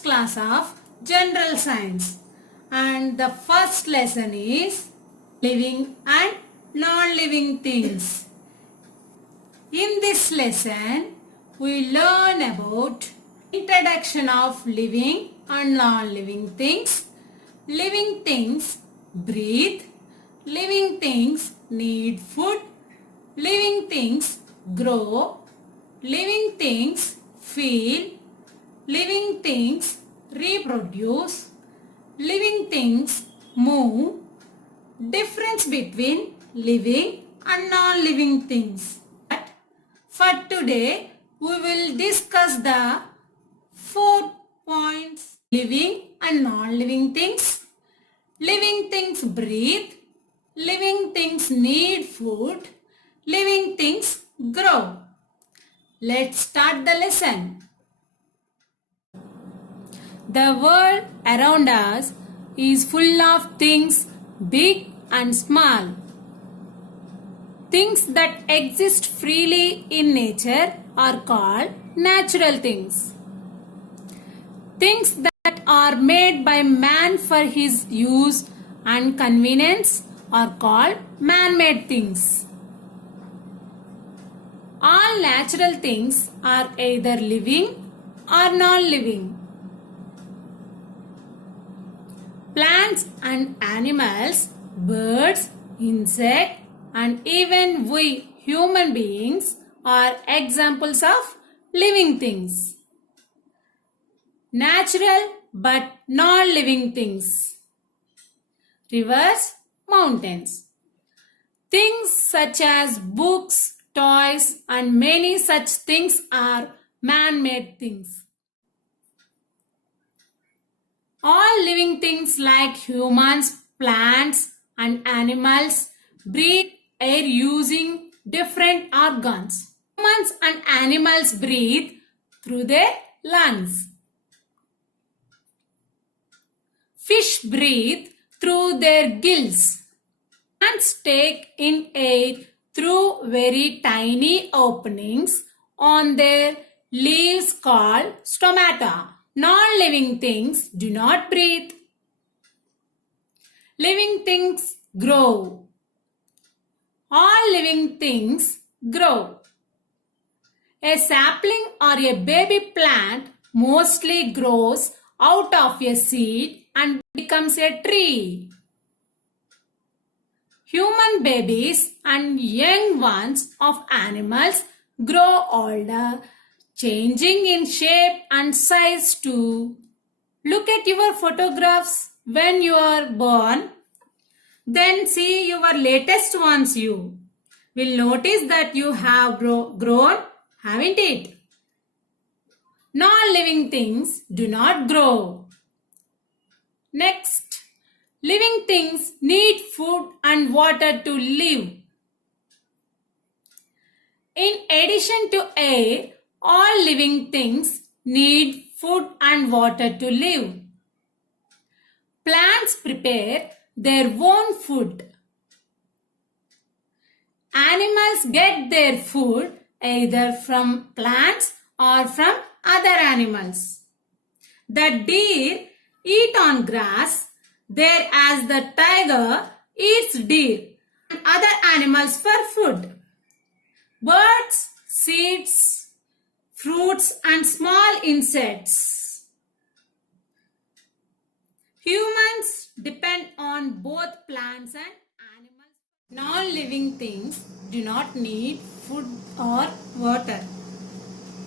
first class of General Science, and the first lesson is living and non-living things. In this lesson, we learn about introduction of living and non-living things. Living things breathe. Living things need food. Living things grow. Living things feel. Living things reproduce. Living things move. Difference between living and non-living things. For today, we will discuss the 4 points. Living and non-living things. Living things breathe. Living things need food. Living things grow. Let's start the lesson. The world around us is full of things big and small. Things that exist freely in nature are called natural things. Things that are made by man for his use and convenience are called man-made things. All natural things are either living or non-living. Plants and animals, birds, insects, and even we human beings are examples of living things. Natural but non-living things. Rivers, mountains. Things such as books, toys, and many such things are man-made things. All living things like humans, plants, and animals breathe air using different organs. Humans and animals breathe through their lungs. Fish breathe through their gills. Plants take in air through very tiny openings on their leaves called stomata. Non-living things do not breathe. Living things grow. All living things grow. A sapling or a baby plant mostly grows out of a seed and becomes a tree. Human babies and young ones of animals grow older, changing in shape and size too. Look at your photographs when you are born. Then see your latest ones. You will notice that you have grown, haven't it? Non-living things do not grow. Next, living things need food and water to live. In addition to air, all living things need food and water to live. Plants prepare their own food. Animals get their food either from plants or from other animals. The deer eat on grass, whereas the tiger eats deer and other animals for food. Birds, seeds, fruits and small insects. Humans depend on both plants and animals. Non-living things do not need food or water.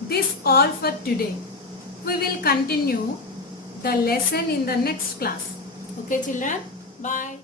This all for today. We will continue the lesson in the next class. Okay children? Bye.